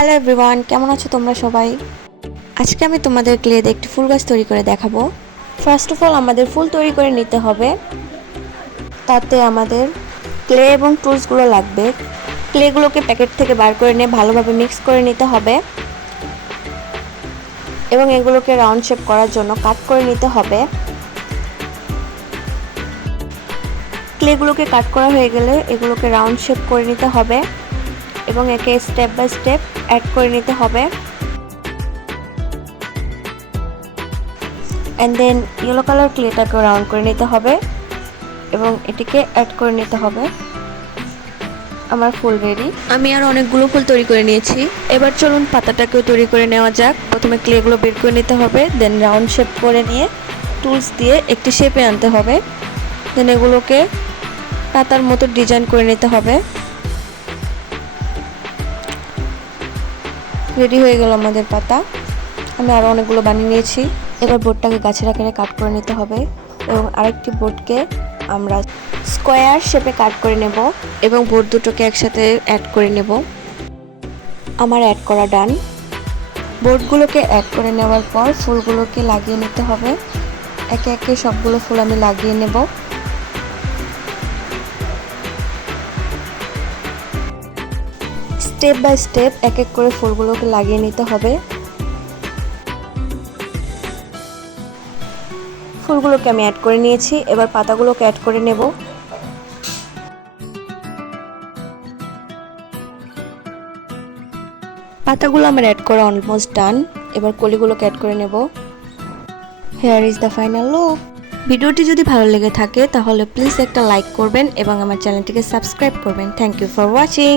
Hello everyone, কেমন আছো তোমরা সবাই? আজকে আমি তোমাদের ক্লে দিয়ে একটি ফুল গাছ তৈরি করে দেখাবো। ফার্স্ট অফ অল আমাদের ফুল তৈরি করে নিতে হবে। তাতে আমাদের ক্লে এবং টুলসগুলো লাগবে। ক্লেগুলোকে প্যাকেট থেকে বার করে নিয়ে ভালোভাবে মিক্স করে নিতে হবে। এবং এগুলোকে রাউন্ড শেপ করার জন্য কাট করে নিতে হবে। ক্লেগুলোকে কাট করা হয়ে গেলে এগুলোকে রাউন্ড শেপ করে নিতে হবে। এবং একে স্টেপ বাই স্টেপ অ্যাড করে নিতে হবে। অ্যান্ড দেন ইয়েলো কালার ক্লেটাকে রাউন্ড করে নিতে হবে এবং এটিকে অ্যাড করে নিতে হবে। আমার ফুল রেডি আমি আর অনেকগুলো ফুল তৈরি করে নিয়েছি। এবার চলুন পাতাটাকেও তৈরি করে নেওয়া যাক। প্রথমে ক্লেগুলো বের করে নিতে হবে দেন রাউন্ড শেপ করে নিয়ে টুলস দিয়ে একটি শেপে আনতে হবে। দেন এগুলোকে পাতার মতো ডিজাইন করে নিতে হবে। রেডি হয়ে গেল আমাদের পাতা। আমি আরও অনেকগুলো বানিয়ে নিয়েছি। এবার বোর্ডটাকে গাছের আকারে কাট করে নিতে হবে এবং আরেকটি বোর্ডকে আমরা স্কোয়ার শেপে কাট করে নেব এবং বোর্ড দুটোকে একসাথে অ্যাড করে নেব। আমার অ্যাড করা ডান বোর্ডগুলোকে অ্যাড করে নেওয়ার পর ফুলগুলোকে লাগিয়ে নিতে হবে। একে একে সবগুলো ফুল আমি লাগিয়ে নেব। স্টেপ বাই স্টেপ এক এক করে ফুলগুলোকে লাগিয়ে নিতে হবে। ফুলগুলোকে আমি অ্যাড করে নিয়েছি, এবার পাতাগুলোকে অ্যাড করে নেব। পাতাগুলো আমার অ্যাড করা অলমোস্ট ডান এবার কলিগুলোকে অ্যাড করে নেব। Here is the final look ভিডিওটি যদি ভালো লেগে থাকে, তাহলে প্লিজ একটা লাইক করবেন এবং আমার চ্যানেলটিকে সাবস্ক্রাইব করবেন। Thank you for watching